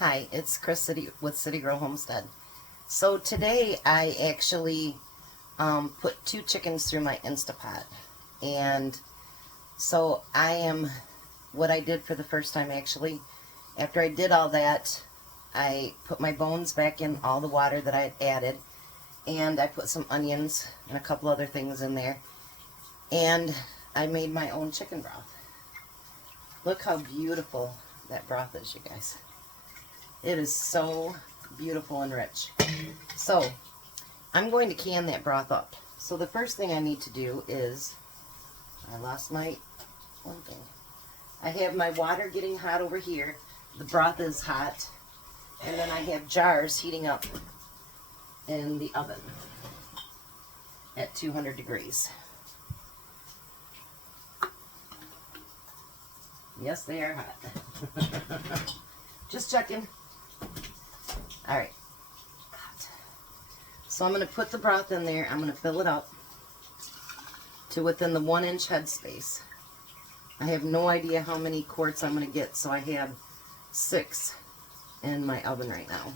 Hi, it's Chris City with Citygirlhomestead. So today I actually put 2 chickens through my Instapot. And so what I did for the first time actually, after I did all that, I put my bones back in all the water that I had added. And I put some onions and a couple other things in there. And I made my own chicken broth. Look how beautiful that broth is, you guys. It is so beautiful and rich. So, I'm going to can that broth up. So the first thing I need to do is, I lost my one thing. I have my water getting hot over here. The broth is hot. And then I have jars heating up in the oven at 200 degrees. Yes, they are hot. Just checking. Alright. So I'm going to put the broth in there. I'm going to fill it up to within the 1-inch head space. I have no idea how many quarts I'm going to get, so I have 6 in my oven right now.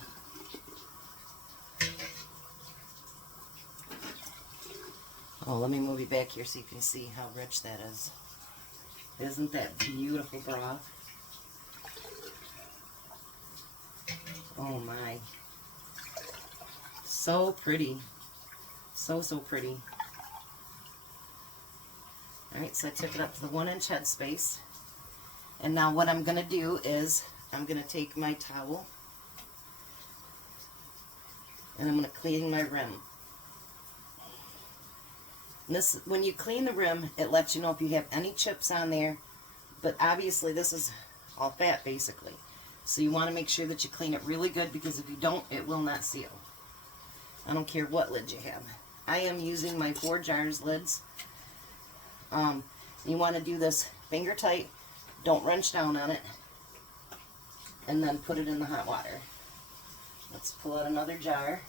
Oh, let me move you back here so you can see how rich that is. Isn't that beautiful broth? Oh my. So pretty. So pretty. Alright, so I took it up to the 1-inch head space. And now what I'm going to do is I'm going to take my towel and I'm going to clean my rim. And this, when you clean the rim, it lets you know if you have any chips on there. But obviously this is all fat basically. So you want to make sure that you clean it really good, because if you don't, it will not seal. I don't care what lid you have. I am using my 4 jars lids. You want to do this finger tight. Don't wrench down on it. And then put it in the hot water. Let's pull out another jar.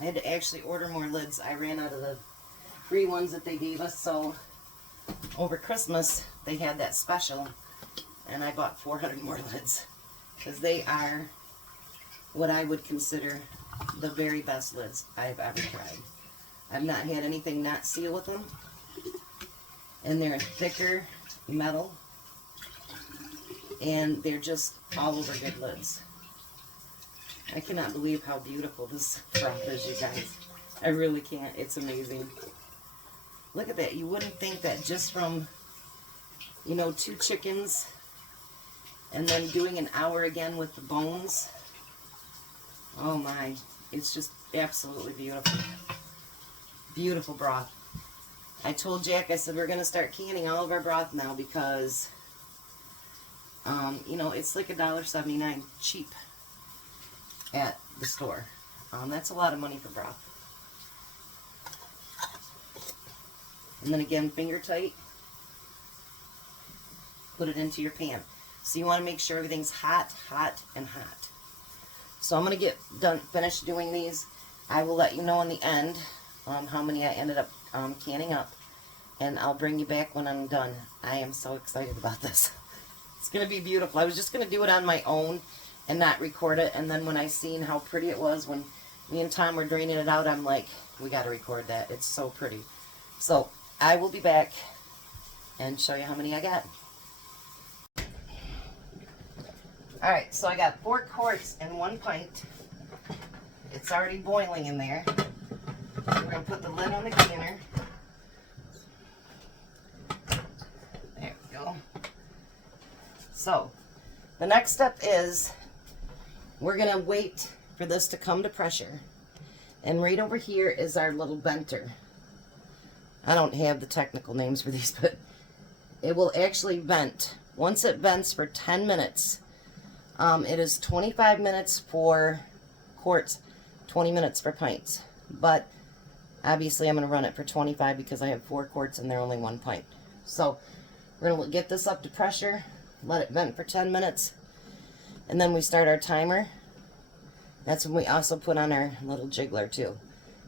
I had to actually order more lids. I ran out of the free ones that they gave us, so over Christmas they had that special and I bought 400 more lids, because they are what I would consider the very best lids I've ever tried. I've not had anything not seal with them, and they're thicker metal and they're just all over good lids. I cannot believe how beautiful this broth is, you guys. I really can't. It's amazing. Look at that. You wouldn't think that just from, 2 chickens and then doing an hour again with the bones. Oh my. It's just absolutely beautiful. Beautiful broth. I told Jack, I said, we're going to start canning all of our broth now because, it's like $1.79 cheap at the store. That's a lot of money for broth. And then again, finger tight. Put it into your pan. So you want to make sure everything's hot, and hot. So I'm going to get finished doing these. I will let you know in the end how many I ended up canning up. And I'll bring you back when I'm done. I am so excited about this. It's going to be beautiful. I was just going to do it on my own and not record it. And then when I seen how pretty it was, when me and Tom were draining it out, I'm like, we got to record that. It's so pretty. So I will be back and show you how many I got. Alright, so I got 4 quarts and 1 pint. It's already boiling in there. We're going to put the lid on the canner. There we go. So, the next step is we're going to wait for this to come to pressure. And right over here is our little venter. I don't have the technical names for these, but it will actually vent. Once it vents for 10 minutes, it is 25 minutes for quarts, 20 minutes for pints. But obviously I'm going to run it for 25 because I have 4 quarts and they're only 1 pint. So we're going to get this up to pressure, let it vent for 10 minutes, and then we start our timer. That's when we also put on our little jiggler too.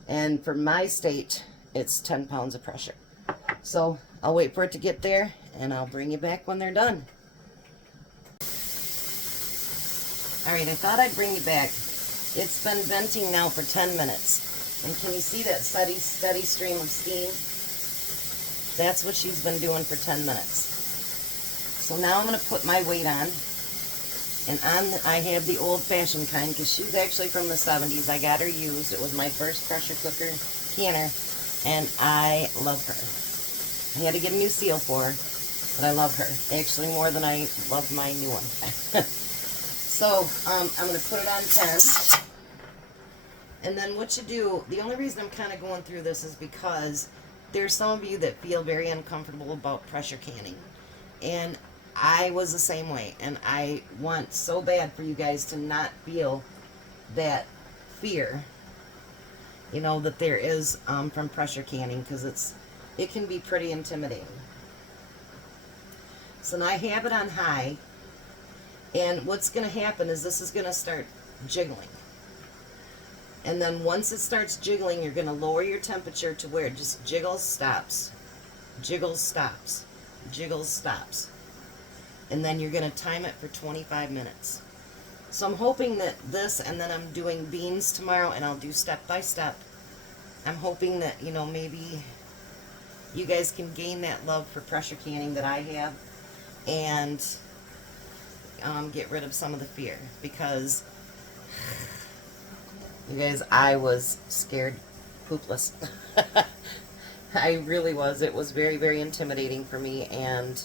And for my state, it's 10 pounds of pressure. So I'll wait for it to get there, and I'll bring you back when they're done. Alright, I thought I'd bring you back. It's been venting now for 10 minutes. And can you see that steady stream of steam? That's what she's been doing for 10 minutes. So now I'm going to put my weight on. And I have the old-fashioned kind, because she's actually from the 70s. I got her used. It was my first pressure cooker canner, and I love her. I had to get a new seal for her, but I love her. Actually, more than I love my new one. So, I'm going to put it on 10. And then what you do, the only reason I'm kind of going through this is because there's some of you that feel very uncomfortable about pressure canning. And I was the same way, and I want so bad for you guys to not feel that fear, you know, that there is from pressure canning, because it can be pretty intimidating. So now I have it on high, and what's going to happen is this is going to start jiggling. And then once it starts jiggling, you're going to lower your temperature to where it just jiggles, stops, jiggles, stops, jiggles, stops. And then you're going to time it for 25 minutes. So I'm hoping that this, and then I'm doing beans tomorrow, and I'll do step by step. I'm hoping that, you know, maybe you guys can gain that love for pressure canning that I have, and get rid of some of the fear. Because, you guys, I was scared poopless. I really was. It was very, very intimidating for me, and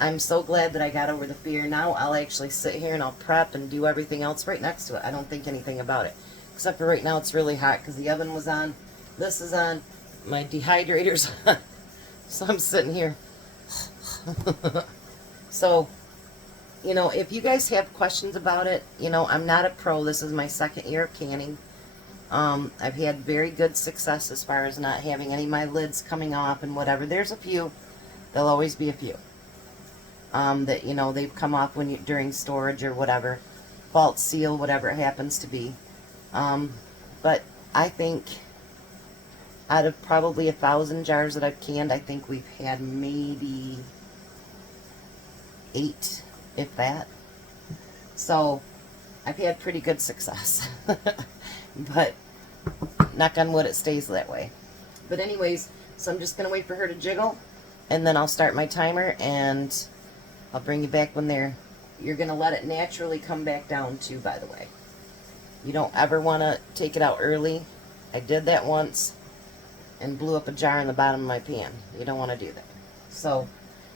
I'm so glad that I got over the fear. Now I'll actually sit here and I'll prep and do everything else right next to it. I don't think anything about it. Except for right now it's really hot because the oven was on. This is on. My dehydrator's on. So I'm sitting here. So, you know, if you guys have questions about it, you know, I'm not a pro. This is my second year of canning. I've had very good success as far as not having any of my lids coming off and whatever. There's a few. There'll always be a few. That, you know, they've come off when during storage or whatever, fault seal, whatever it happens to be. But I think out of probably 1,000 jars that I've canned, I think we've had maybe 8, if that. So I've had pretty good success. But knock on wood, it stays that way. But anyways, so I'm just going to wait for her to jiggle, and then I'll start my timer, and I'll bring you back when you're going to let it naturally come back down too, by the way. You don't ever want to take it out early. I did that once and blew up a jar in the bottom of my pan. You don't want to do that. So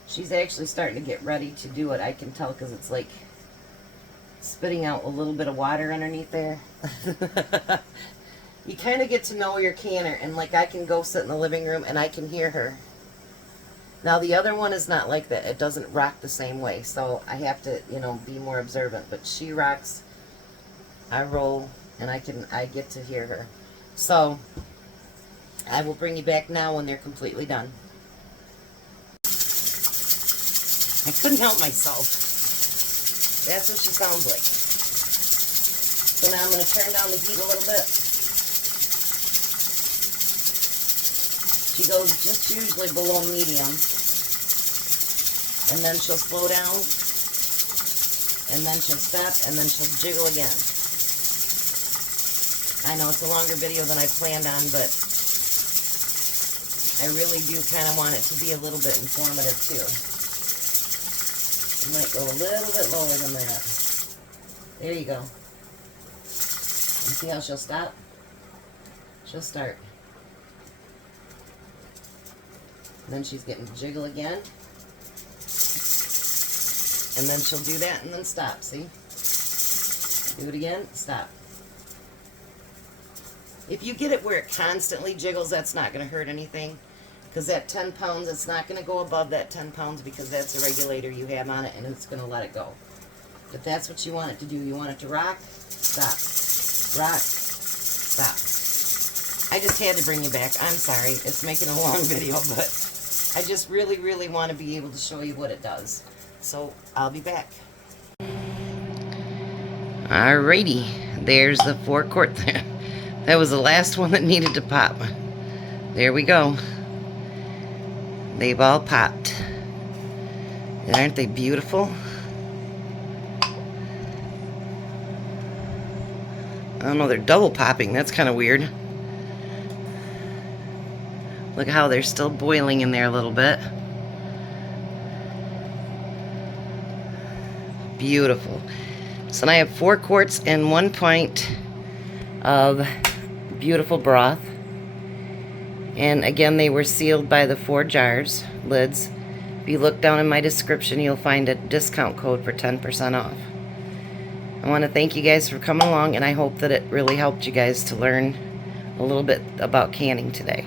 she's actually starting to get ready to do it. I can tell because it's like spitting out a little bit of water underneath there. You kind of get to know your canner, and like I can go sit in the living room and I can hear her. Now the other one is not like that. It doesn't rock the same way, so I have to, you know, be more observant. But she rocks, I roll, and I get to hear her. So I will bring you back now when they're completely done. I couldn't help myself. That's what she sounds like. So now I'm going to turn down the heat a little bit. She goes just usually below medium. And then she'll slow down. And then she'll stop. And then she'll jiggle again. I know it's a longer video than I planned on, but I really do kind of want it to be a little bit informative too. You might go a little bit lower than that. There you go. And see how she'll stop? She'll start. And then she's getting to jiggle again. And then she'll do that and then stop, see? Do it again, stop. If you get it where it constantly jiggles, that's not going to hurt anything. Because that 10 pounds, it's not going to go above that 10 pounds because that's a regulator you have on it and it's going to let it go. But that's what you want it to do. You want it to rock, stop, rock, stop. I just had to bring you back. I'm sorry. It's making a long video, but I just really, really want to be able to show you what it does. So I'll be back. Alrighty. There's the 4-quart there. That was the last one that needed to pop. There we go. They've all popped. And aren't they beautiful? I don't know, they're double popping. That's kind of weird. Look how they're still boiling in there a little bit. Beautiful. So now I have 4 quarts and 1 pint of beautiful broth. And again, they were sealed by the 4 jars, lids. If you look down in my description, you'll find a discount code for 10% off. I want to thank you guys for coming along, and I hope that it really helped you guys to learn a little bit about canning today.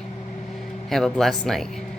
Have a blessed night.